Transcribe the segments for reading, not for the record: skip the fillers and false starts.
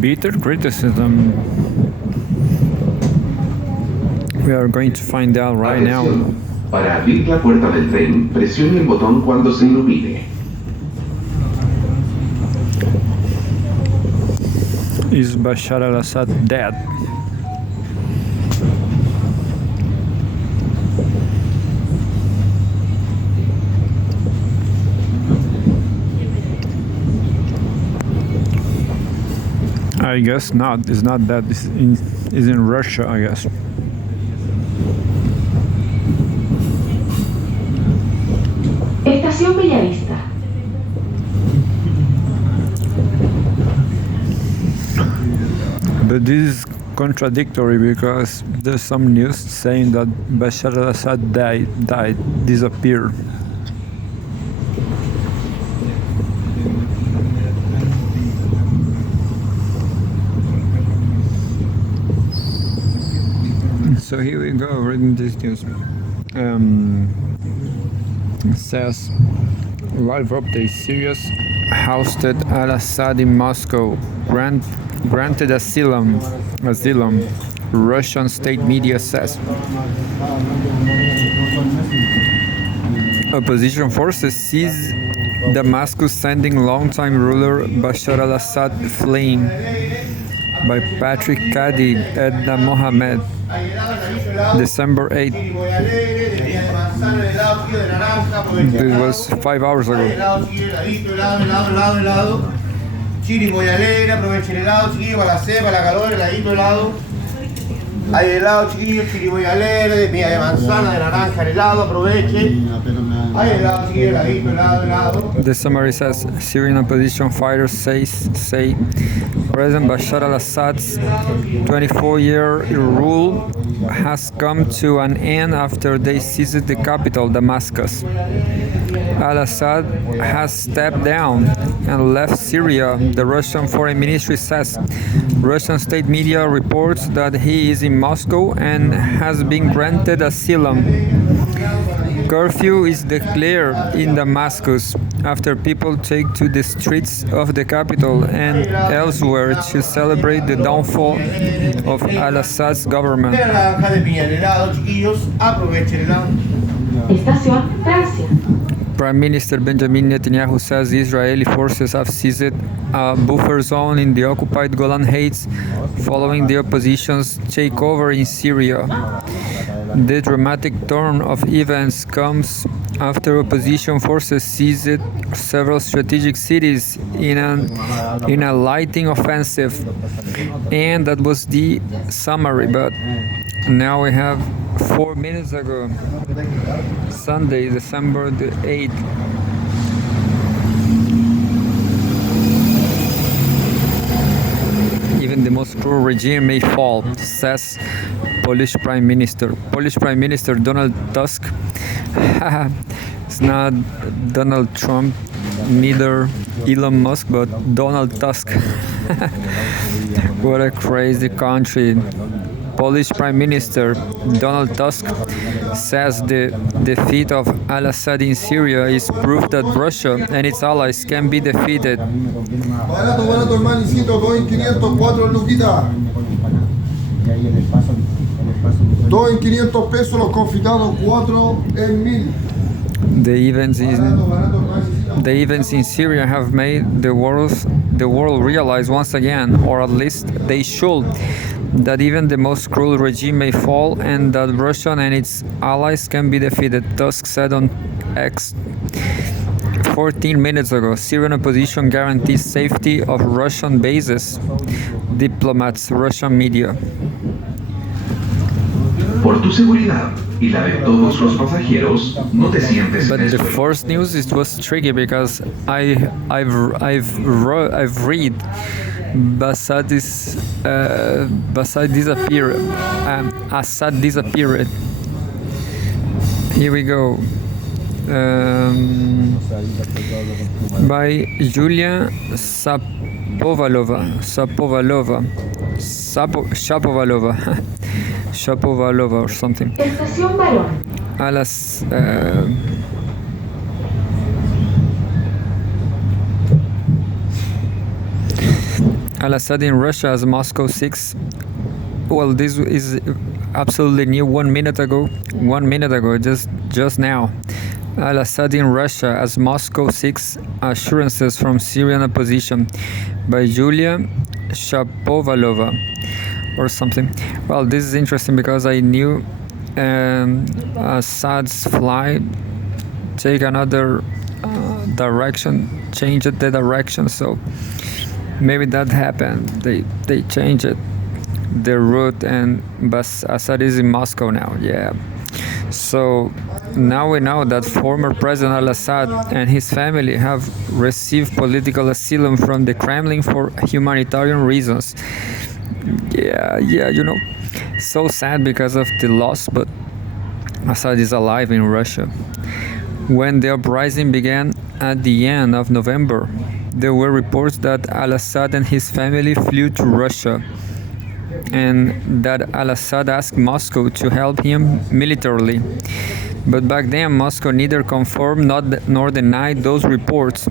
Bitter criticism. We are going to find out right now. Para abrir la puerta del tren, presione el botón cuando se ilumine. Is Bashar al-Assad dead? I guess not. It's not that. It's in Russia, I guess. Estación Bellavista. But this is contradictory because there's some news saying that Bashar al-Assad died, disappeared. So here we go, reading this news. It says, live update, Syria's ousted al-Assad in Moscow, granted asylum, Russian state media says. Opposition forces seize Damascus, sending longtime ruler Bashar al-Assad fleeing. By Patrick Kadi Edna Mohammed, December 8th. This was 5 hours ago. Chiri muy alegre, aprovechen el helado, chiquillos, para la sed, para la calor, heladito helado. Hay helado, chiquillos, chiri muy alegre, de miga de manzana, de naranja, el helado, aprovechen. Hay helado, chiquillos, heladito, helado. The summary says Syrian opposition fighters say President Bashar al-Assad's 24-year rule has come to an end after they seized the capital, Damascus. Al-Assad has stepped down and left Syria, the Russian Foreign Ministry says. Russian state media reports that he is in Moscow and has been granted asylum. Curfew is declared in Damascus after people take to the streets of the capital and elsewhere to celebrate the downfall of al-Assad's government. Estación Francia. Prime Minister Benjamin Netanyahu says Israeli forces have seized a buffer zone in the occupied Golan Heights following the opposition's takeover in Syria. The dramatic turn of events comes after opposition forces seized several strategic cities in a lighting offensive. And that was the summary, but now we have 4 minutes ago, Sunday, December the 8th. Even the most cruel regime may fall, says Polish Prime Minister. Polish Prime Minister Donald Tusk. It's not Donald Trump, neither Elon Musk, but Donald Tusk. What a crazy country. Polish Prime Minister Donald Tusk says the defeat of al-Assad in Syria is proof that Russia and its allies can be defeated. Barato, hermanicito, 2 en 500, 4 luquitas. 2 en 500 pesos los confitados, 4 en 1000. The events in Syria have made the world realize once again, or at least they should, that even the most cruel regime may fall and that Russia and its allies can be defeated, Tusk said on X 14 minutes ago. Syrian opposition guarantees safety of Russian bases, diplomats, Russian media. Por tu seguridad y la de todos los pasajeros, no te sientes But en the esto. first news, it was tricky because I've read Assad disappeared. Assad disappeared. Here we go. By Julia Shapovalova or something. Estación Barón. Al-Assad in Russia as Moscow 6. Well, this is absolutely new 1 minute ago. 1 minute ago, just now. Al-Assad in Russia as Moscow 6 assurances from Syrian opposition by Julia Shapovalova or something. Well, this is interesting because I knew Assad's flight take another direction, changed the direction, so maybe that happened. They changed it, the route, but Assad is in Moscow now. Yeah. So now we know that former President al-Assad and his family have received political asylum from the Kremlin for humanitarian reasons. Yeah, so sad because of the loss, but Assad is alive in Russia. When the uprising began at the end of November, there were reports that al-Assad and his family flew to Russia, and that al-Assad asked Moscow to help him militarily. But back then, Moscow neither confirmed nor denied those reports.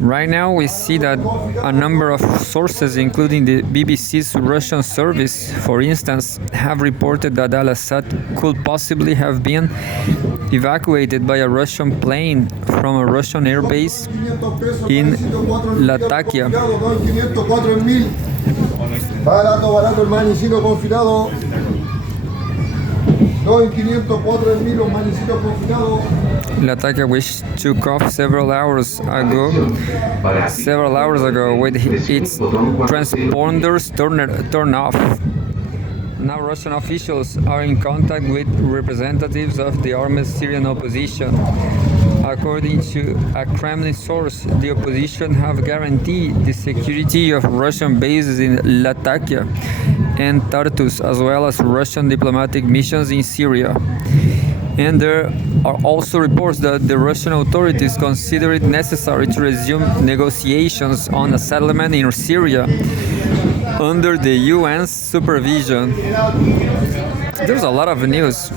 Right now, we see that a number of sources, including the BBC's Russian service, for instance, have reported that al-Assad could possibly have been evacuated by a Russian plane from a Russian airbase in Latakia. Barato, el manicino confinado. Latakia, which took off several hours ago with its transponders turned off. Now Russian officials are in contact with representatives of the armed Syrian opposition. According to a Kremlin source, the opposition have guaranteed the security of Russian bases in Latakia and Tartus, as well as Russian diplomatic missions in Syria. And there are also reports that the Russian authorities consider it necessary to resume negotiations on a settlement in Syria under the UN's supervision. There's a lot of news.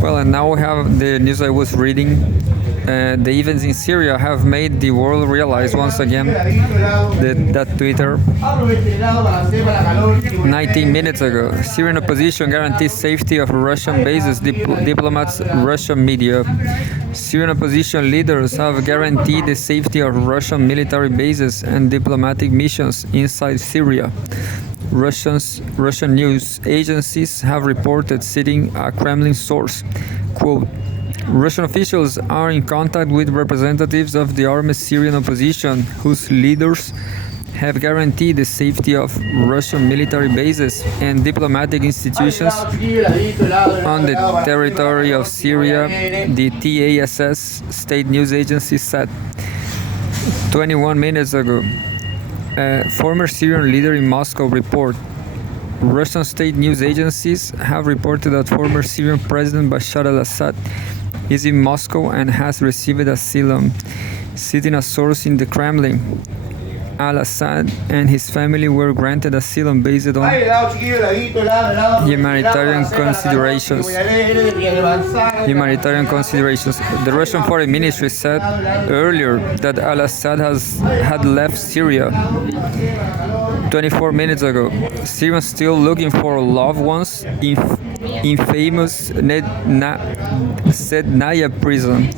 Well, and now we have the news I was reading. The events in Syria have made the world realize once again that Twitter 19 minutes ago. Syrian opposition guarantees safety of Russian bases, diplomats, Russian media. Syrian opposition leaders have guaranteed the safety of Russian military bases and diplomatic missions inside Syria. Russian news agencies have reported, citing a Kremlin source, quote, Russian officials are in contact with representatives of the armed Syrian opposition, whose leaders have guaranteed the safety of Russian military bases and diplomatic institutions on the territory of Syria, the TASS state news agency said 21 minutes ago. Former Syrian leader in Moscow report. Russian state news agencies have reported that former Syrian President Bashar al-Assad is in Moscow and has received asylum, citing a source in the Kremlin. Al-Assad and his family were granted asylum based on humanitarian considerations. The Russian Foreign Ministry said earlier that Al-Assad had left Syria 24 minutes ago. Syrians still looking for loved ones in famous Sednaya prison.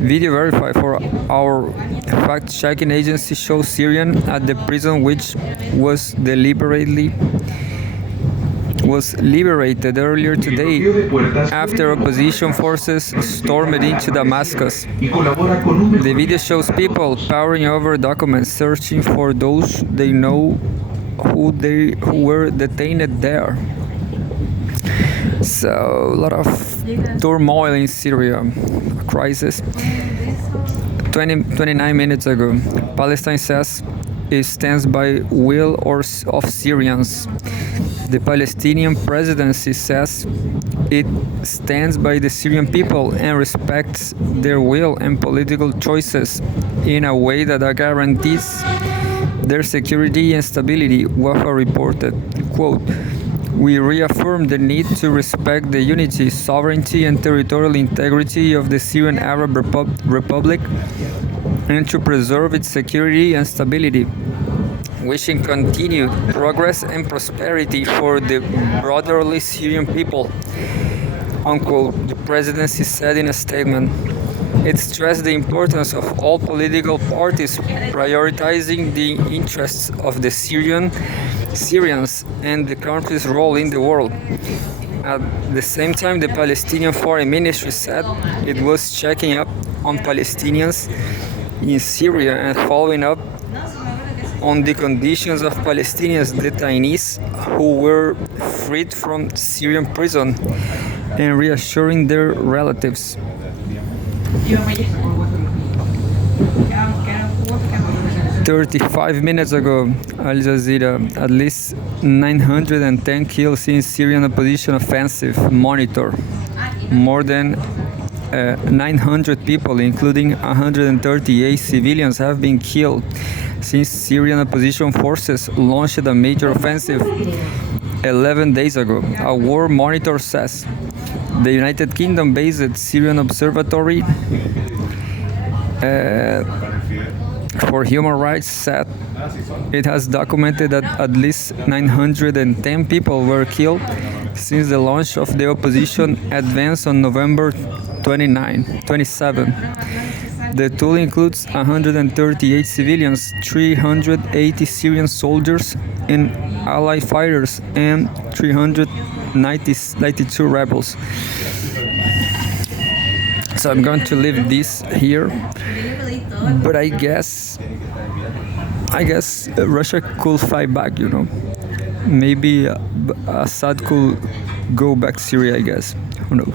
Video verified for our fact-checking agency shows Syrian at the prison, which was liberated earlier today after opposition forces stormed into Damascus. The video shows people powering over documents, searching for those they know who were detained there. So a lot of turmoil in Syria, a crisis. 29 minutes ago, Palestine says it stands by will of Syrians. The Palestinian presidency says it stands by the Syrian people and respects their will and political choices in a way that guarantees their security and stability, Wafa reported. Quote, We reaffirm the need to respect the unity, sovereignty, and territorial integrity of the Syrian Arab Republic and to preserve its security and stability, wishing continued progress and prosperity for the brotherly Syrian people, unquote, the presidency said in a statement. It stressed the importance of all political parties prioritizing the interests of the Syrians and the country's role in the world. At the same time, the Palestinian Foreign Ministry said it was checking up on Palestinians in Syria and following up on the conditions of Palestinian detainees who were freed from Syrian prison and reassuring their relatives. 35 minutes ago, Al Jazeera, at least 910 killed since Syrian opposition offensive. Monitor. More than 900 people, including 138 civilians, have been killed since Syrian opposition forces launched a major offensive 11 days ago, a war monitor says. The United Kingdom-based Syrian Observatory for Human Rights said it has documented that at least 910 people were killed since the launch of the opposition advance on November 27. The toll includes 138 civilians, 380 Syrian soldiers and Allied fighters, and 392 rebels. So I'm going to leave this here, but I guess Russia could fight back, Maybe Assad could go back Syria, I guess. Who knows?